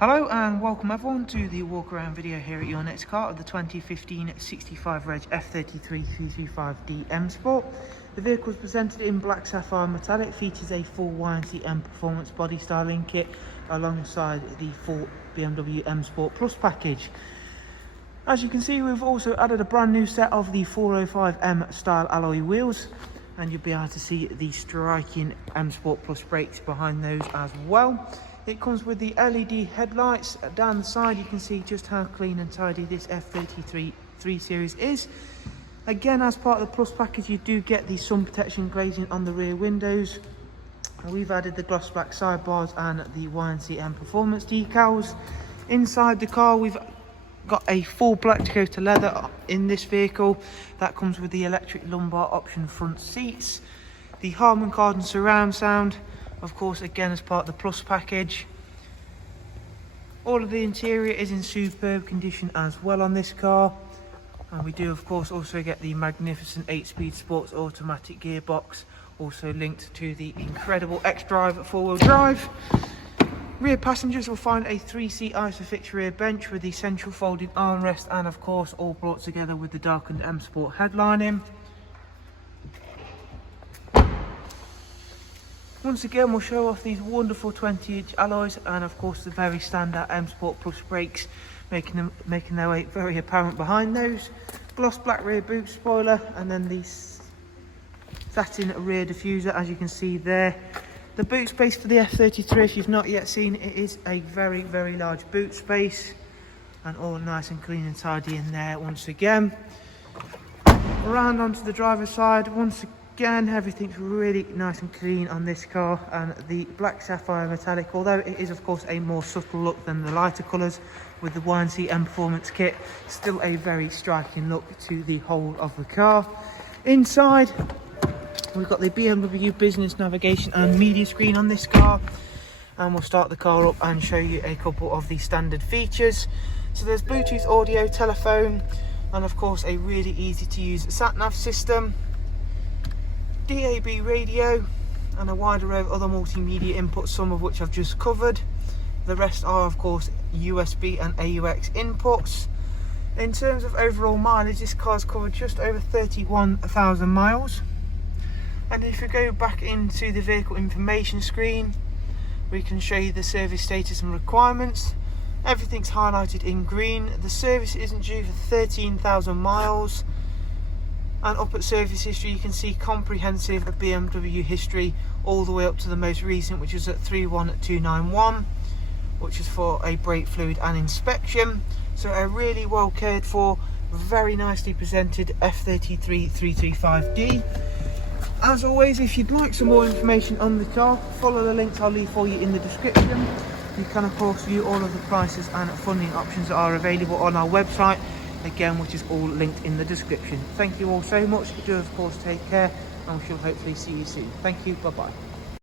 Hello and welcome everyone to the walk around video here at your next car of the 2015 65 Reg F33 335D M Sport. The vehicle is presented in black sapphire metallic, features a full YNC Mperformance body styling kit alongside the full BMW M Sport Plus package. As you can see, we've also added a brand new set of the 405M style alloy wheels, and you'll be able to see the striking M Sport Plus brakes behind those as well. It comes with the LED headlights. Down the side you can see just how clean and tidy this F33 3 Series is. Again, as part of the Plus package, you do get the sun protection glazing on the rear windows. We've added the gloss black sidebars and the YNC Mperformance decals. Inside the car we've got a full black Dakota leather in this vehicle. That comes with the electric lumbar option front seats, the Harman Kardon surround sound, of course, again as part of the Plus package. All of the interior is in superb condition as well on this car, and we do of course also get the magnificent 8-speed sports automatic gearbox, also linked to the incredible X-Drive 4-wheel drive. Rear passengers will find a 3-seat Isofix rear bench with the central folding armrest, and of course all brought together with the darkened M Sport headlining. Once again, we'll show off these wonderful 20-inch alloys and of course the very standard M Sport Plus brakes, making their way very apparent behind those. Gloss black rear boot spoiler, and then the satin rear diffuser, as you can see there. The boot space for the F33, if you've not yet seen, it is a very large boot space, and all nice and clean and tidy in there once again. Around onto the driver's side, once again everything's really nice and clean on this car, and the black sapphire metallic, although it is of course a more subtle look than the lighter colours with the YNC Mperformance Kit, still a very striking look to the whole of the car. Inside we've got the BMW business navigation and media screen on this car, and we'll start the car up and show you a couple of the standard features. So there's Bluetooth audio, telephone, and of course a really easy to use sat-nav system, DAB radio, and a wide array of other multimedia inputs, some of which I've just covered. The rest are of course USB and AUX inputs. In terms of overall mileage, this car's covered just over 31,000 miles. And if we go back into the vehicle information screen, we can show you the service status and requirements. Everything's highlighted in green. The service isn't due for 13,000 miles. And up at service history you can see comprehensive BMW history all the way up to the most recent, which is at 31291, which is for a brake fluid and inspection. So a really well cared for, very nicely presented F33 335D. As always, if you'd like some more information on the car, follow the links I'll leave for you in the description. You can of course view all of the prices and funding options that are available on our website, again, which is all linked in the description. Thank you all so much. Do of course take care, and we shall hopefully see you soon. Thank you. Bye bye.